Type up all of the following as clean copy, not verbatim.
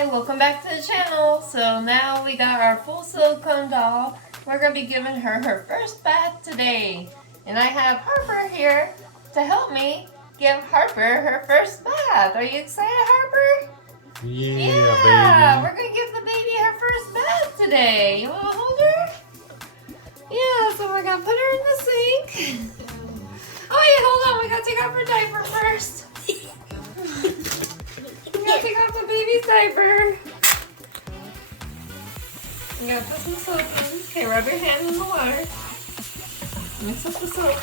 Hi, welcome back to the channel. So now we got our full silicone doll. We're going to be giving her first bath today. And I have Harper here to help me give Harper her first bath. Are you excited, Harper? Yeah, baby. We're going to give the baby her first bath today. You want to hold her? Yeah, so we're going to put her in the sink. Oh wait, hold on. We got to take off her diaper first. We gotta take off the baby's diaper. You gotta put some soap in. Okay, rub your hand in the water. Mix up the soap.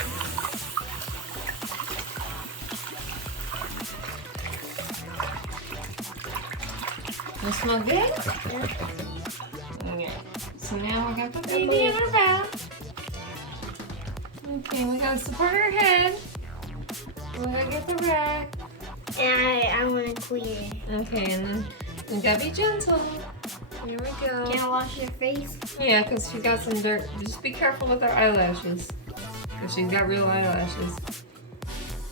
Does it smell good? Okay. So now we got the baby in our bath. Okay, we gotta support her head. We gotta get the rag. And I want to clean. Okay, and then we gotta be gentle. Here we go. Can I wash your face? Yeah, because she got some dirt. Just be careful with her eyelashes. Because she's got real eyelashes.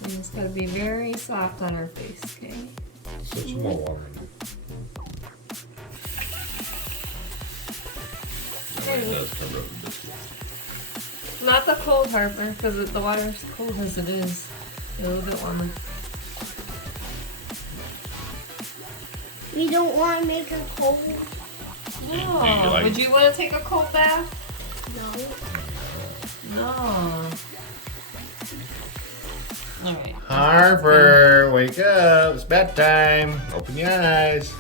And it's gotta be very soft on her face, okay? Put some more water in it. It does cover up a bit. Not the cold, Harper, because the water's cold as it is. A little bit warmer. We don't want to make her cold. No. Would you want to take a cold bath? No. No. Alright. Harper, wake up. It's bedtime. Open your eyes.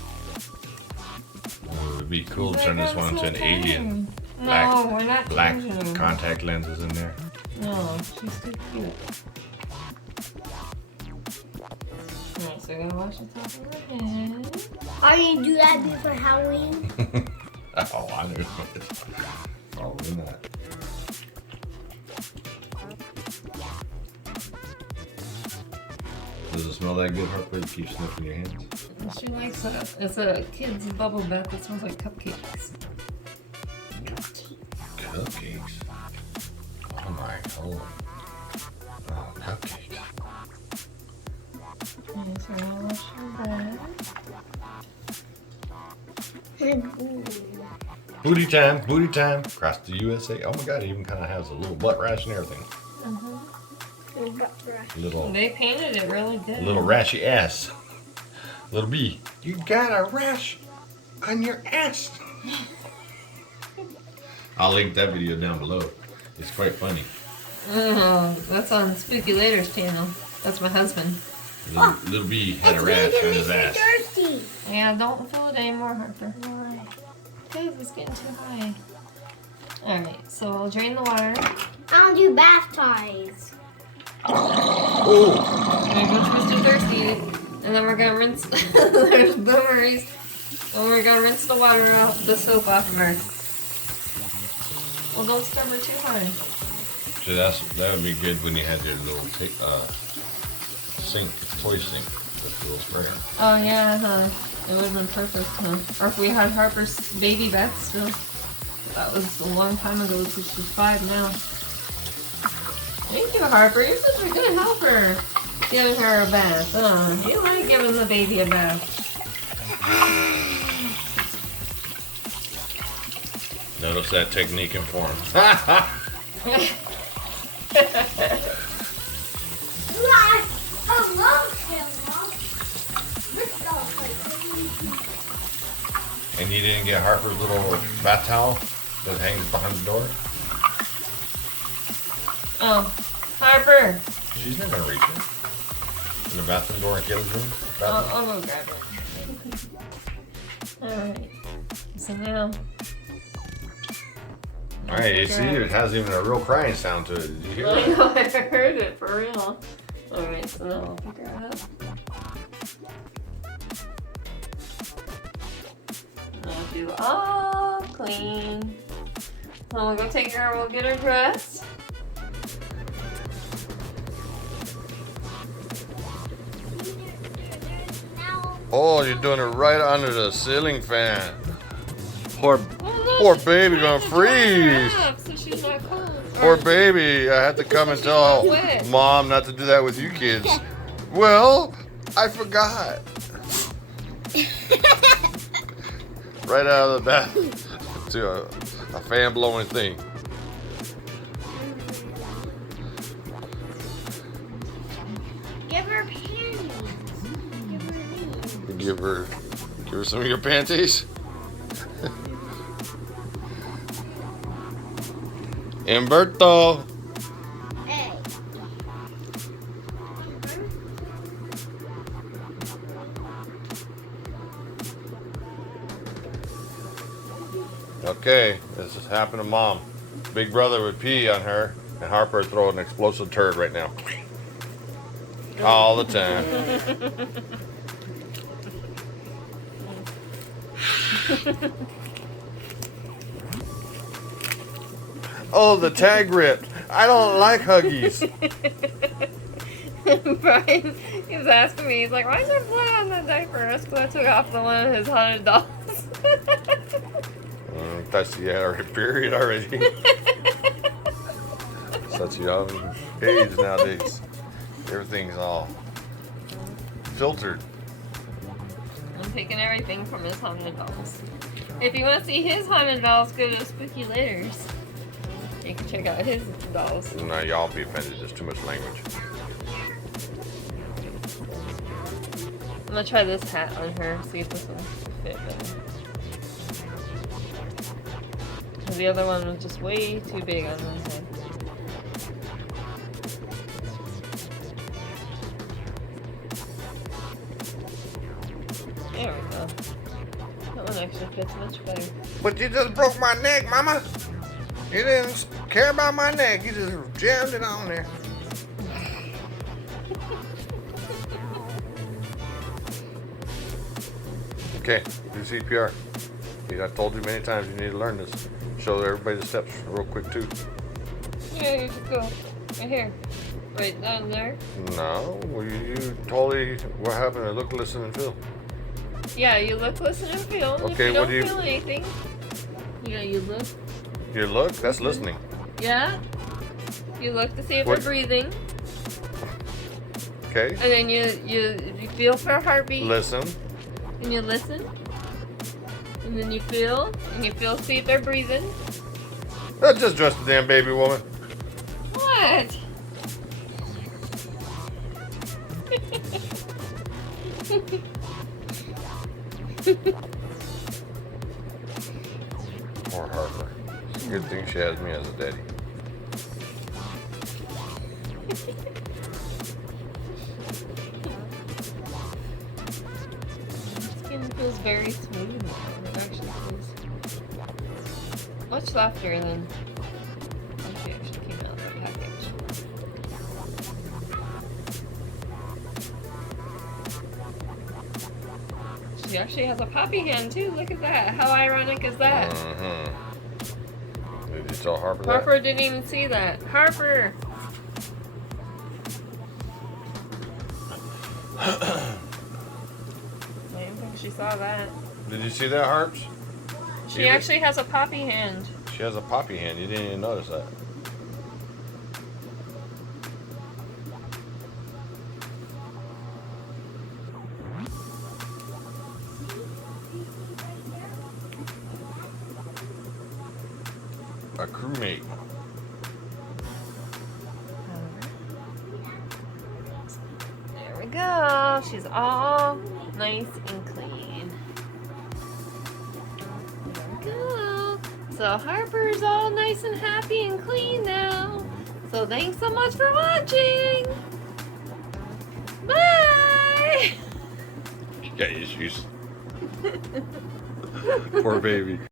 Oh, it would be cool to turn this one into an alien. No, we're not Black changing her. contact lenses in there. No, she's too cute. Alright, so we're gonna wash the top of her head. Are you gonna do that before Halloween? Oh, I knew it. Probably not. Does it smell that good, Harper? You keep sniffing your hands? She likes it. It's a kid's bubble bath that smells like cupcakes. Cupcakes? Oh my, hold on. Oh, cupcakes. Okay, so I'm gonna wash her back. Booty time, booty time. Across the USA. Oh my god, it even kind of has a little butt rash and everything. Little They painted it really good. rashy ass. Little B, you got a rash on your ass. I'll link that video down below. It's quite funny. Oh, that's on Spooky Later's channel. That's my husband. Little B had a rash on his ass. Thirsty. Yeah, don't fill it anymore, Harper. Because it's getting too high. Alright, so I'll drain the water. I'll do bath ties. Oh! And we're too thirsty. And then we're gonna rinse. There's boomeries. And we're gonna rinse the water out, the soap off of her. Well, don't stir her too hard. So that would be good when you had your little sink, toy sink with the little sprayer. Oh yeah, huh? It would have been perfect, huh? Or if we had Harper's baby bath still. That was a long time ago because she's 5 now. Thank you, Harper. You're such a good helper. Giving her a bath. Oh, you like giving the baby a bath. Notice that technique in form. And you didn't get Harper's little bath towel that hangs behind the door? Oh, Harper. She's not gonna reach it. In the bathroom door in Kayla's room? I'll go grab it. Alright. So now. Alright, you see, it has even a real crying sound to it. Did you hear I that? know, I heard it for real. Alright, so now I'll pick her up. I'll do all clean. So we'll go take her, we'll get her dressed. Oh, you're doing it right under the ceiling fan. Poor baby gonna freeze. So she's not cold. Poor baby, I had to come and tell Mom not to do that with you kids. Well, I forgot. Right out of the bath to a fan blowing thing. Give her panties. Give her these. Give her some of your panties. Umberto. Hey. Okay, this has happened to Mom. Big brother would pee on her, and Harper would throw an explosive turd right now. All the time. Oh, the tag ripped. I don't like Huggies. Brian, he was asking me, he's like, why is there blood on the diaper? That's because I took off the one of his haunted dolls. That's the period already. Such a young age nowadays. Everything's all filtered. I'm taking everything from his haunted dolls. If you want to see his haunted dolls, go to Spooky Litters. You can check out his dolls. No, y'all be offended. There's too much language. I'm gonna try this hat on her, see if this will fit better. 'Cause the other one was just way too big on one head. There we go. That one actually fits much better. But you just broke my neck, Mama. You didn't care about my neck. You just jammed it on there. Okay, do CPR. I told you many times you need to learn this. Show everybody the steps real quick too. Yeah, you just go. Right here. Right down there. No, well, you totally what happened to look, listen, and feel. Yeah, you look, listen, and feel. And Okay, if you what don't do you- feel anything, you look. You look, that's listening. Yeah. You look to see if What- they're breathing, Okay, and then you feel for a heartbeat, listen. and you listen, and then you feel, see if they're breathing. Just dress the damn baby woman. What? Poor Harper. Good thing she has me as a daddy. Skin feels very smooth now. It actually feels much softer than when she actually came out of the package. She actually has a poppy hand too. Look at that. How ironic is that? Mm-hmm. Did you tell Harper that? Harper didn't even see that. Harper! I didn't think she saw that. Did you see that, Harps? She actually has a poppy hand. She has a poppy hand. You didn't even notice that. A crewmate. There we go. She's all nice and clean. There we go. So Harper's all nice and happy and clean now. So thanks so much for watching. Bye. She got issues. Poor baby.